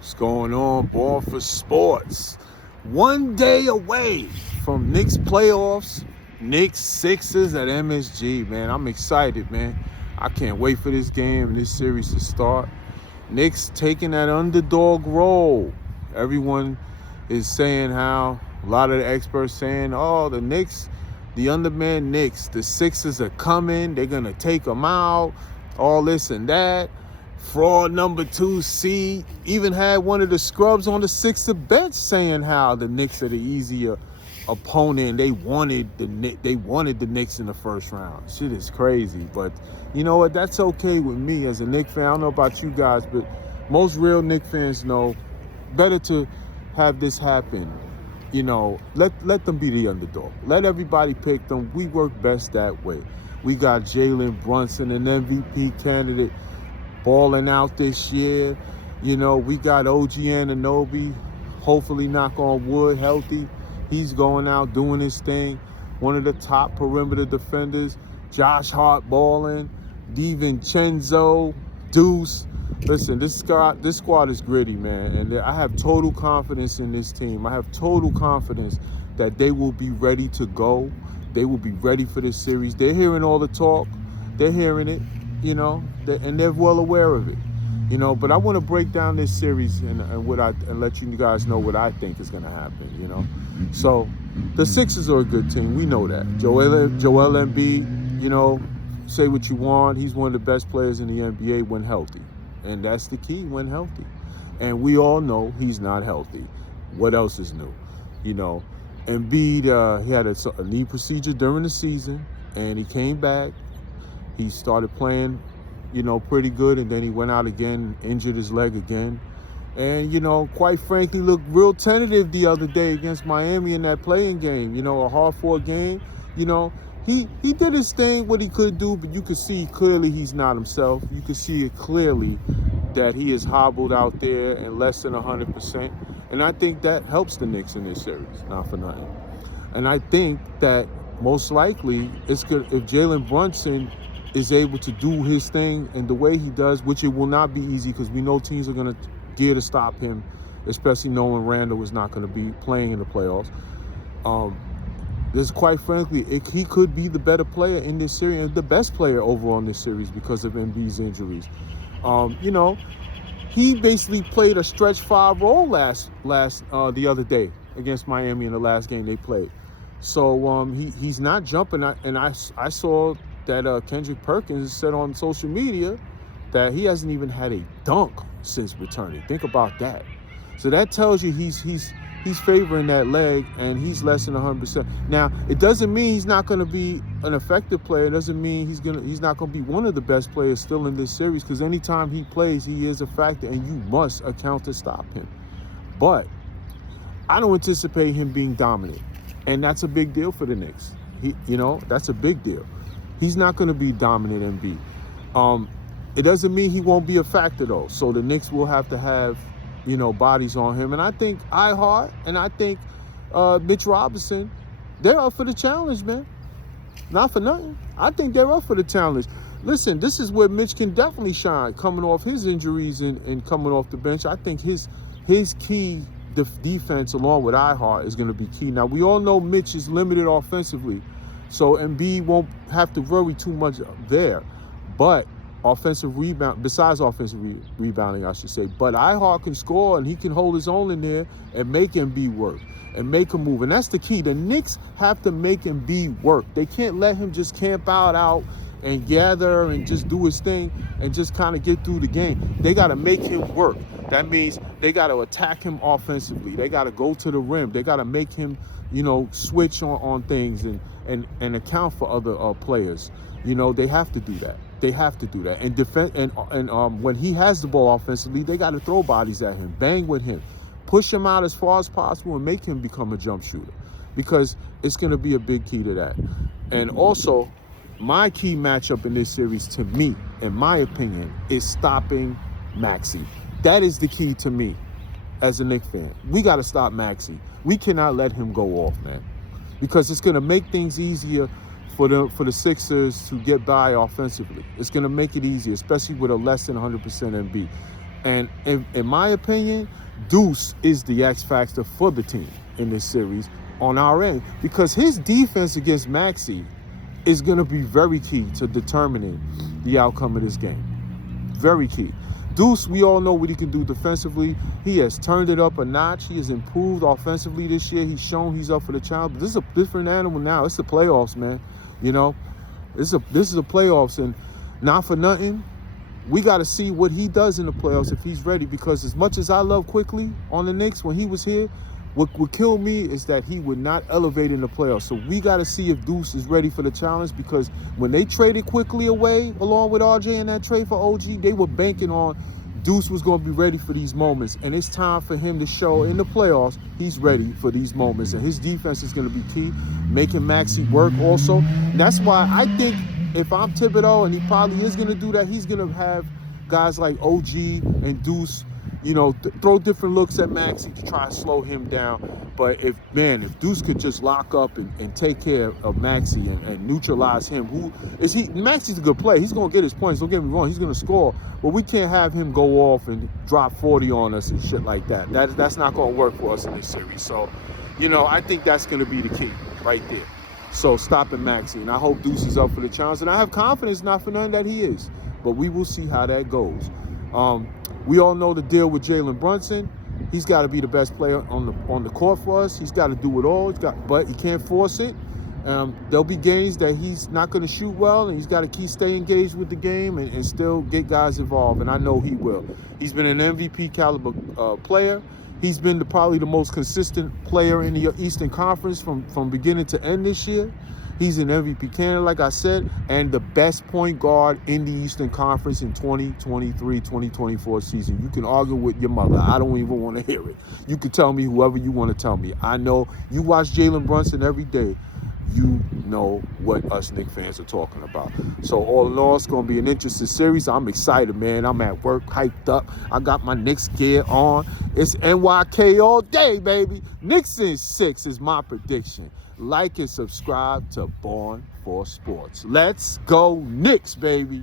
What's going on, Ball for Sports? One day away from Knicks playoffs, Knicks Sixers at MSG, man. I'm excited, man. I can't wait for this game and this series to start. Knicks taking that underdog role. Everyone is saying how, a lot of the experts saying, oh, the Knicks, the underman Knicks, the Sixers are coming, they're going to take them out, all this and that. Fraud number 2 seed. Even had one of the scrubs on the Sixer bench saying how the Knicks are the easier opponent. They wanted the Knicks in the first round. Shit is crazy, but you know what? That's okay with me as a Knicks fan. I don't know about you guys, but most real Knicks fans know better to have this happen. You know, let them be the underdog. Let everybody pick them. We work best that way. We got Jalen Brunson, an MVP candidate, balling out this year. You know, we got OG Anunoby, hopefully, knock on wood, healthy. He's going out doing his thing. One of the top perimeter defenders. Josh Hart balling. DiVincenzo, Deuce. Listen, this squad is gritty, man. And I have total confidence in this team. I have total confidence that they will be ready to go. They will be ready for this series. They're hearing all the talk. They're hearing it. You know, and they're well aware of it, you know. But I want to break down this series and let you guys know what I think is going to happen, you know. So the Sixers are a good team. We know that. Joel Embiid, you know, say what you want. He's one of the best players in the NBA when healthy. And that's the key, when healthy. And we all know he's not healthy. What else is new? You know, Embiid, he had a knee procedure during the season, and he came back. He started playing, you know, pretty good, and then he went out again, injured his leg again. And, you know, quite frankly, looked real tentative the other day against Miami in that playing game, you know, a hard-fought game. You know, he did his thing, what he could do, but you could see clearly he's not himself. You could see it clearly that he is hobbled out there and less than 100%. And I think that helps the Knicks in this series, not for nothing. And I think that most likely it's good if Jalen Brunson is able to do his thing in the way he does, which it will not be easy because we know teams are going to gear to stop him, especially knowing Randall is not going to be playing in the playoffs. This, quite frankly, he could be the better player in this series and the best player overall in this series because of Embiid's injuries. You know, he basically played a stretch 5 role the other day against Miami in the last game they played. So he's not jumping, and I saw that Kendrick Perkins said on social media that he hasn't even had a dunk since returning. Think about that. So that tells you he's favoring that leg, and he's less than 100%. Now, it doesn't mean he's not going to be an effective player. It doesn't mean he's not going to be one of the best players still in this series, because anytime he plays, he is a factor, and you must account to stop him. But I don't anticipate him being dominant, and that's a big deal for the Knicks. You know, that's a big deal. He's not going to be dominant Embiid. It doesn't mean he won't be a factor, though. So the Knicks will have to have, you know, bodies on him. And I think Ihart and I think Mitch Robinson, they're up for the challenge, man. Not for nothing. I think they're up for the challenge. Listen, this is where Mitch can definitely shine, coming off his injuries and coming off the bench. I think his key defense, along with Ihart, is going to be key. Now, we all know Mitch is limited offensively, so Embiid won't have to worry too much there. But besides offensive rebounding, I should say. But Ihart can score, and he can hold his own in there and make Embiid work and make him move. And that's the key. The Knicks have to make Embiid work. They can't let him just camp out and gather and just do his thing and just kind of get through the game. They got to make him work. That means they got to attack him offensively. They got to go to the rim. They got to make him, you know, switch on things and account for other players. You know, they have to do that. They have to do that. And defend and when he has the ball offensively, they got to throw bodies at him, bang with him, push him out as far as possible, and make him become a jump shooter, because it's going to be a big key to that. And also, my key matchup in this series, to me, in my opinion, is stopping Maxey. That is the key to me as a Knicks fan. We got to stop Maxey. We cannot let him go off, man, because it's going to make things easier for the Sixers to get by offensively. It's going to make it easier, especially with a less than 100% Embiid. And in my opinion, Deuce is the X factor for the team in this series on our end, because his defense against Maxey is going to be very key to determining the outcome of this game. Very key. Deuce, we all know what he can do defensively. He has turned it up a notch. He has improved offensively this year. He's shown he's up for the challenge. But this is a different animal now. It's the playoffs, man. You know, this is the playoffs, and not for nothing, we got to see what he does in the playoffs if he's ready. Because as much as I love Quickly on the Knicks when he was here, what would kill me is that he would not elevate in the playoffs. So we got to see if Deuce is ready for the challenge, because when they traded Quickly away along with RJ in that trade for OG, they were banking on Deuce was going to be ready for these moments. And it's time for him to show in the playoffs he's ready for these moments. And his defense is going to be key, making Maxey work also. And that's why I think if I'm Thibodeau, and he probably is going to do that, he's going to have guys like OG and Deuce, you know, throw different looks at Maxey to try to slow him down. But if Deuce could just lock up and take care of Maxey and neutralize him, Maxey's a good player. He's going to get his points. Don't get me wrong. He's going to score. But we can't have him go off and drop 40 on us and shit like that. That's not going to work for us in this series. So, you know, I think that's going to be the key right there. So stopping Maxey. And I hope Deuce is up for the challenge. And I have confidence, not for nothing, that he is. But we will see how that goes. We all know the deal with Jalen Brunson. He's got to be the best player on the court for us. He's got to do it all. But he can't force it. There'll be games that he's not going to shoot well, and he's got to stay engaged with the game and still get guys involved. And I know he will. He's been an MVP caliber player. He's been probably the most consistent player in the Eastern Conference from beginning to end this year. He's an MVP candidate, like I said, and the best point guard in the Eastern Conference in 2023-2024 season. You can argue with your mother. I don't even want to hear it. You can tell me whoever you want to tell me. I know you watch Jalen Brunson every day. You know what us Knicks fans are talking about. So all in all, it's going to be an interesting series. I'm excited, man. I'm at work, hyped up. I got my Knicks gear on. It's NYK all day, baby. Knicks in 6 is my prediction. Like and subscribe to Born for Sports. Let's go Knicks, baby.